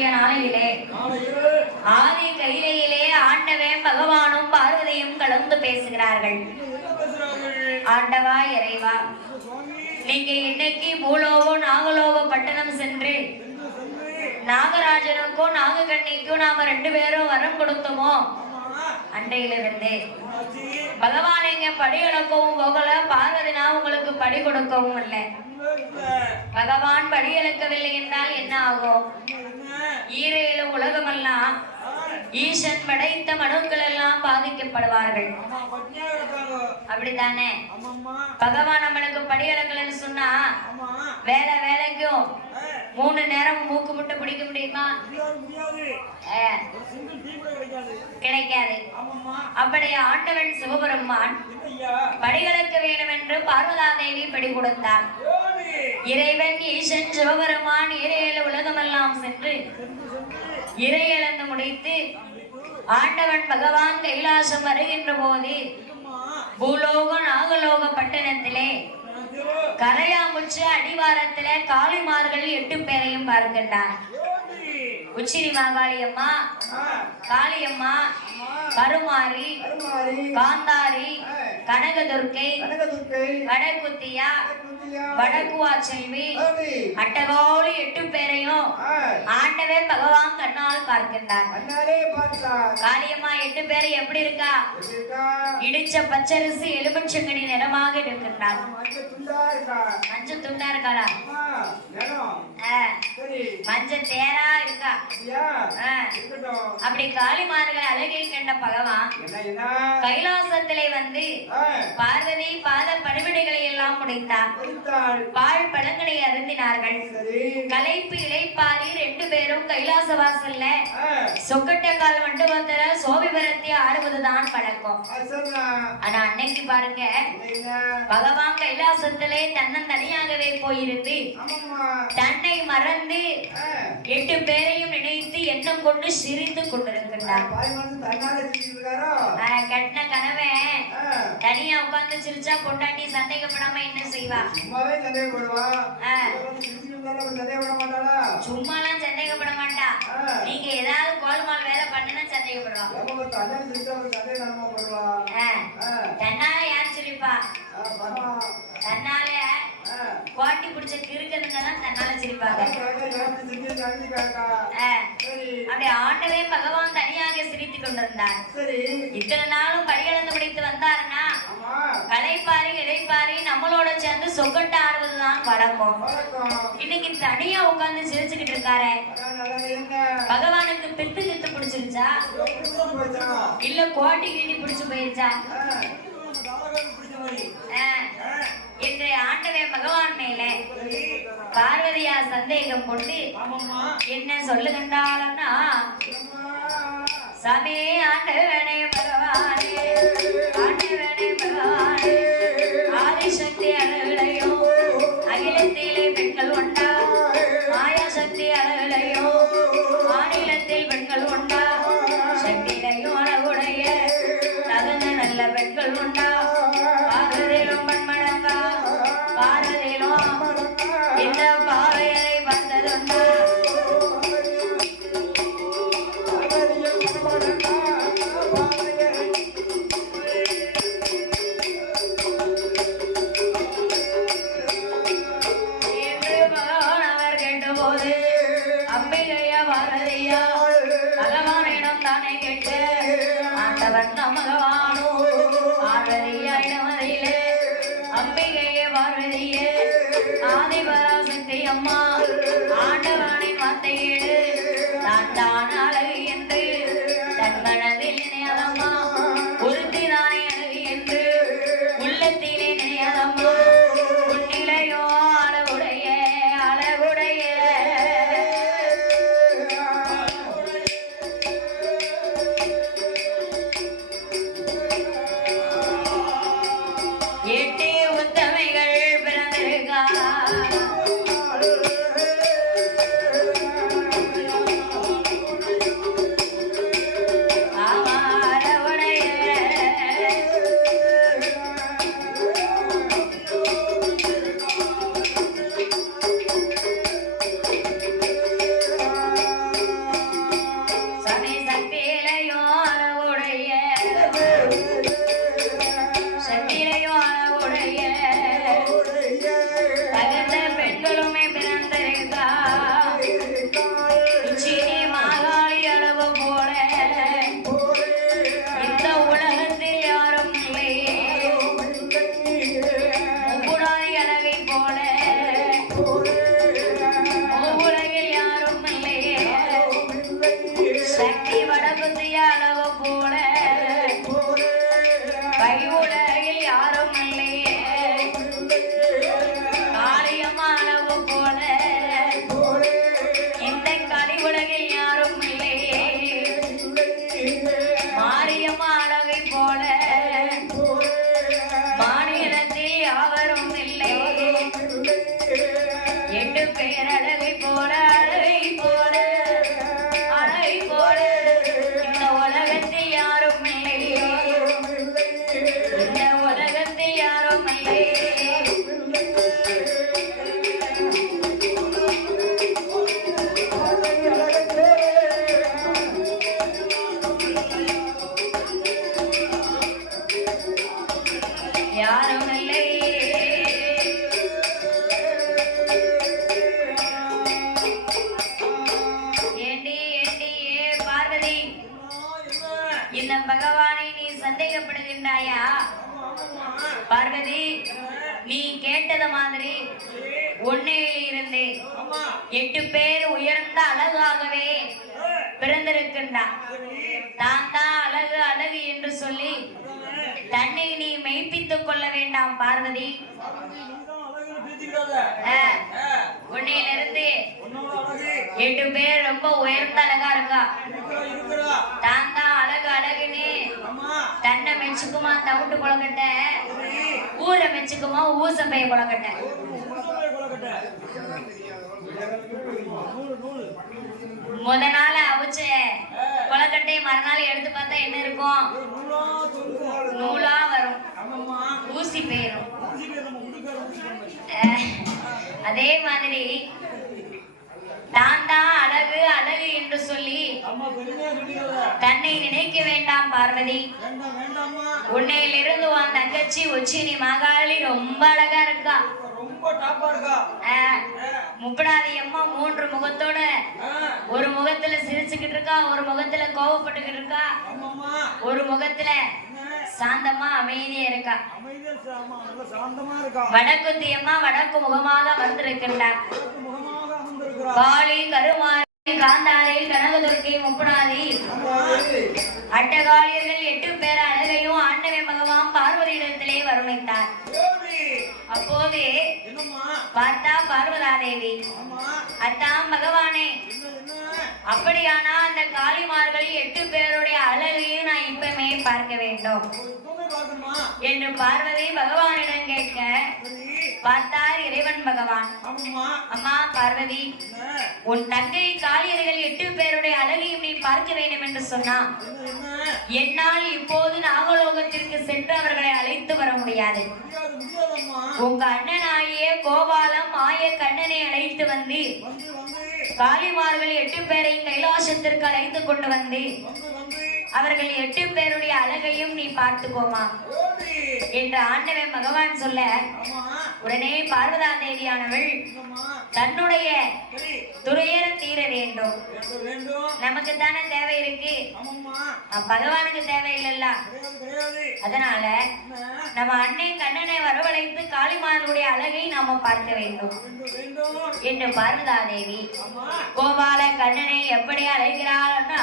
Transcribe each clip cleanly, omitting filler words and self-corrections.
இருக்கக்கூடிய நாளையிலே ஆதி கையிலே ஆண்டவன் பகவானும் பார்வதியும் கலந்து பேசுகிறார்கள். ஆண்டவா இறைவா, நீங்க இன்னைக்கு பூலோகோ நாகலோக பட்டணம் சென்று நாகராஜனுக்கும் நாககண்ணிக்கும் நாம 2 பேரும் வரம் கொடுத்தோமோ, அன்றையிலிருந்து பகவான் இங்க படி இழக்கவும் போகல, பார்வதினா உங்களுக்கு படி கொடுக்கவும் இல்லை. பகவான் படி இழக்கவில்லை என்றால் என்ன ஆகும்? ஈரேழு உலகமெல்லாம் ஈசன் படைத்த மனுக்கள் எல்லாம் பாதிக்கப்படுவார்கள். அப்படித்தானே? பகவான் நம்மளுக்கு படி இழக்கலன்னு சொன்னா வேலைக்கும் 3 நேரம் மூக்கு முட்டை பிடிக்க முடியுமா? கிடைக்காது. அப்படியே ஆண்டவன் சிவபெருமான் படிகளுக்கு வேண்டும் என்று பார்வதா தேவி படி கொடுத்தார். இறைவன் ஈசன் சிவபெருமான் இறையில உலகமெல்லாம் சென்று இறை இழந்து முடித்து ஆண்டவன் பகவான் கைலாசம் வருகின்ற போது பூலோக நாகலோக பட்டணத்திலே கரையாமுச்சு அடிவாரத்திலே காளிமார்கள் 8 பேரையும் பார்க்கின்றார். உச்சிரி மாகாளியம்மா, காளியம்மா, கருமாரி, காந்தாரி, கனகதுர்க்கை, கடக்குத்தியா, வடக்குவா செல்வி, அட்டகோலி 8 பேரையும் ஆண்டவன் பகவான் கண்ணால் பார்க்கின்றார். காளியம்மா 8 பேரை எப்படி இருக்கா? இடிச்ச பச்சரிசி எலுமிச்சங்கனி நிறமாக இருக்கின்றார். மஞ்சள் துண்டா இருக்காளா? மஞ்சள் தேரா இருக்கா? அப்படி காளிமார்கள் அழகை கண்ட பகவான் கைலாசத்திலே வந்து பார்வதி பாத பணிவிடைகளை எல்லாம் முடித்தார். பால் பழங்களை அருந்தினார்கள். களைப்பு இளைப்பாரி 2 பேரும் கைலாச வாசல்ல சொக்கட்ட கால் மண்டபத்துல சோபிபரத்தை ஆடுவதுதான் பழக்கம். ஆனா அன்னைக்கு பாருங்க, பகவான் கைலாசத்திலே தன்னந்தனியாகவே போயிருந்து தன்னை மறந்து 8 பேரையும் நினைத்து எண்ணம் கொண்டு சிரித்து கொண்டிருக்கிறார். கட்டின கனவே தனியா உட்கார்ந்து சிரிச்சா பொண்டாட்டி சந்தேகப்படாம என்ன செய்வா? சும்மாலாம் சந்தேகப்பட மாட்டா. நீங்க ஏதாவது கோல்மால் வேலை பண்ணுனா சந்தேகப்படுறோம். தன்னால யார் சிரிப்பா? தன்னால கோட்டி பிடிச்ச கிறுக்கனுங்க தான் தன்னால சிரிப்பாங்க. அப்படி ஆண்டவே பகவான் தனியாக சிரித்துக் கொண்டிருந்தார். இத்தனை நாளும் படியளந்து முடித்து வந்தாருன்னா கலைப்பாரி இலைப்பாரி நம்மளோட சேர்ந்து சொக்கட்ட ஆடுவதுதான் வழக்கம். இன்னைக்கு தனியா உட்கார்ந்து சிரிச்சுக்கிட்டு இருக்காரு. பகவானுக்கு பித்து கித்து பிடிச்சிருச்சா இல்ல கோட்டி கீட்டி பிடிச்சு போயிருச்சா? இன்றைய ஆண்டவே பகவான் மேல பார்வதியா சந்தேகம் கொண்டு என்ன சொல்லுகின்றாளன்னா, சாமி ஆண்டவனே பகவானே, ஆண்டவனே பகவானே, ஆதிசக்தி அழகுலையோ அகிலத்திலே பெண்கள் உண்டா, மாயாசக்தி அழகுலையோ மாநிலத்தில் பெண்கள் உண்டா, சக்தியிலையும் அழகுடைய தகுந்த நல்ல பெண்கள் உண்டா, பார்வதியிலும் பண்மடங்கா, பார்வதியிலும் இந்த பாவையரை பார்த்ததுண்டா. என்று பகவான் அவர் கேட்டபோது அம்பிகையா பாரதியா பகவானிடம் தானே கேட்டு ஆண்டவன் பகவானோ பார்வதியா இடமதிலே அம்பிகையே பார்வதியே ஆதிபராசக்தி அம்மா ஆண்டவனின் வார்த்தையேடு நான் தான் அழகு என்று தன் மனதில் நினையாதம்மா, உறுதிதானே அழகு என்று உள்ளத்திலே நினையாதம்மா, உன்னிலையோ அழகுடைய அழகுடைய எட்டி உத்தமைகள் பிறந்திருக்கா. ஐயப்படுகின்றாயா? பார்வதி, நீ கேட்டது மாதிரி உன்னையில் இருந்து 8 பேர் உயர்ந்த அழகாகவே பிறந்திருக்கின்றான். தான் தான் அழகு அழகு என்று சொல்லி தன்னை நீ மெய்ப்பித்துக் கொள்ள வேண்டாம் பார்வதி. உன்னையிலிருந்து 8 பேர் ரொம்ப உயர்ந்த அழகா இருக்கா. தான் தான் அழகு அழகுன்னு தன்னை மெச்சுக்குமா தவிட்டு குளக்கட்ட, ஊரை மெச்சுக்குமா ஊசப்பைய குளக்கட்ட. முத நாள் அவிச்ச கொலக்கட்டை மறுநாள் எடுத்து பார்த்தா என்ன இருக்கும்? நூலா வரும், ஊசி போயிரும். அதே மாதிரி தான் தான் அழகு அழகு என்று சொல்லி தன்னை நினைக்க வேண்டாம் பார்வதி. உன்னையிலிருந்து உன் தங்கச்சி உச்சினி மகாளி ரொம்ப அழகா இருக்கா. முப்படாதி அம்மா 3 முகத்தோட, ஒரு முகத்துல சிரிச்சுக்கிட்டு இருக்கா, ஒரு முகத்துல கோவப்பட்டுக்கிட்டு இருக்கா, ஒரு முகத்துல சாந்தமா அமைதியா இருக்கா. வடக்குத்தி அம்மா வடக்கு முகமாக வந்திருக்கின்றார். காளி, கருமாரி, காந்தாரி, கனகதுர்க்கி, முப்படாதி அட்டகாளியர்கள் 8 பேர் அழகையும் ஆண்டவன் பகவான் பார்வதியிடத்திலே வருணித்தார். அப்போது பார்த்தா பார்வதாதேவி, அத்தான் பகவானே, அப்படியானா அந்த காளிமார்கள் 8 பேருடைய அழகையும் நான் இப்பமே பார்க்க வேண்டும் என்று பார்வதி பகவானிடம் கேட்க, பார்த்தார் இறைவன் பகவான். அம்மா பார்வதி, உன் தங்கை காளியர்கள் 8 பேருடைய அழகையும் நீ பார்க்க வேண்டும் என்று சொன்னா என்னால் இப்போது நாகலோகத்திற்கு சென்று அவர்களை அழைத்து வர முடியாது. உங்க அண்ணனாகிய கோபாலம் ஆய கண்ணனை அழைத்து வந்து காளிமார்கள் 8 பேரை கைலாசத்திற்கு அழைத்து கொண்டு வந்து அவர்கள் 8 பேருடைய அழகையும் நீ பார்த்துக்கோமா என்று ஆண்டவன் பகவான் சொல்ல, உடனே பார்வதா தேவியானவள் தன்னுடைய துறையற தீர வேண்டும். நமக்கு தானே தேவை இருக்கு, பகவானுக்கு தேவை இல்லல்ல. அதனால நம்ம அண்ணன் கண்ணனை வரவழைத்து காளிமார்களுடைய அழகை நாம பார்க்க வேண்டும் என்று பார்வதா தேவி கோபால கண்ணனை எப்படி அழைக்கிறாள்னா,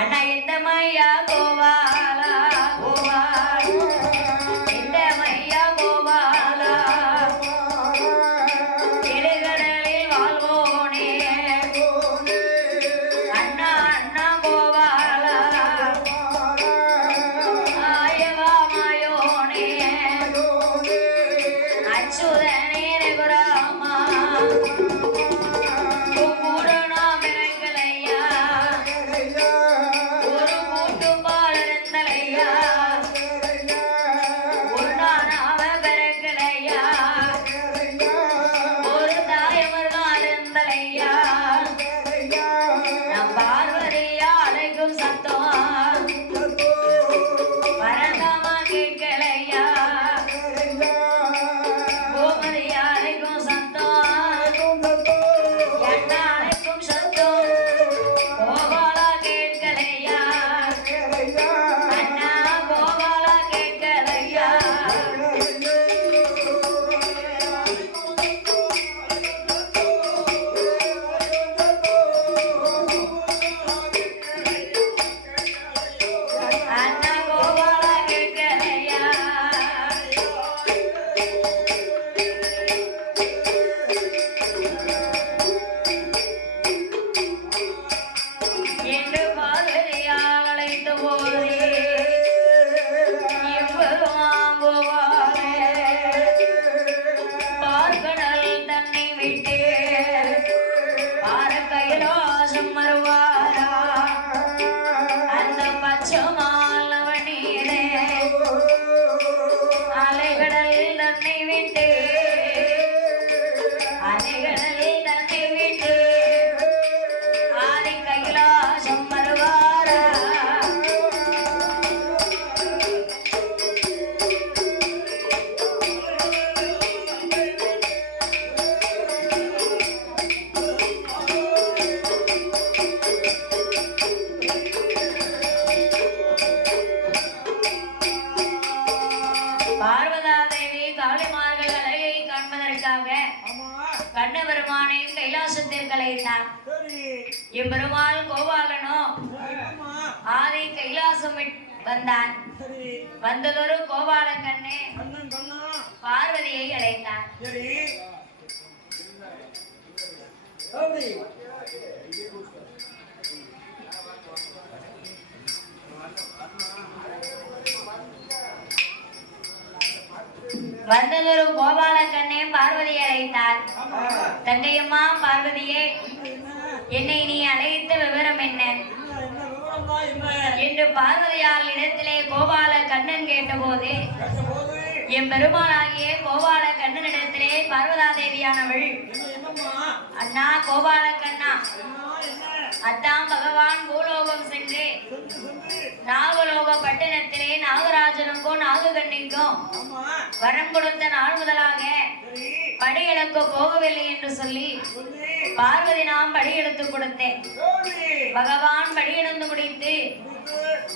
அண்ணா எந்த மையா கோபாலா கோபாலா, எந்த மையா கோபாலா, இலைகடலில் வாழ்வோனே அண்ணா அண்ணா கோபாலா, ஆயவா மாயோனே அச்சுதனே ரகுராமா, கலைத்தான். எம்பெருமாள் கோபாலனோ ஆதி கைலாசம் வந்தான். வந்ததொரு கோபால கண்ணே பார்வதியை அழைத்தான். வந்ததொரு கோபால கண்ணே பார்வதியை அழைத்தார். தங்கையம்மா பார்வதியே, என்னை நீ அழைத்த விவரம் என்ன என்று பார்வதியால் இடத்திலே கோபால கண்ணன் கேட்டபோது, என் பெருமாளாகிய கோபால கண்ணனிடத்திலே பார்வதா தேவியானவள், அண்ணா கோபால கண்ணா, அத்தாம் பகவான் பூலோகம் சென்று நாகலோக பட்டணத்திலே நாகராஜனுக்கும் நாககண்ணிக்கும் வரம் கொடுத்த நாள் முதலாக படியெடுக்க போகவில்லை என்று சொல்லி பார்வதி நாம் படியெடுத்து கொடுத்தேன். பகவான் படியெடுத்து முடித்து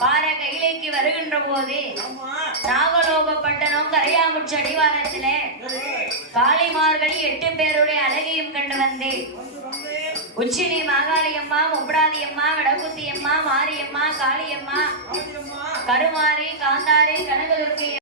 பார கையிலைக்கு வருகின்ற போது நாகலோக பட்டணம் கரையாமுற்று அடிவாரத்திலே காளிமார்கள் 8 பேருடைய அழகையும் கண்டு வந்தேன். உச்சினி மாகாளியம்மா, முப்படாதியம்மா, வடகுத்தியம்மா, மாரியம்மா, காளியம்மா, கருமாரி, காந்தாரி, கனகதுர்க்கி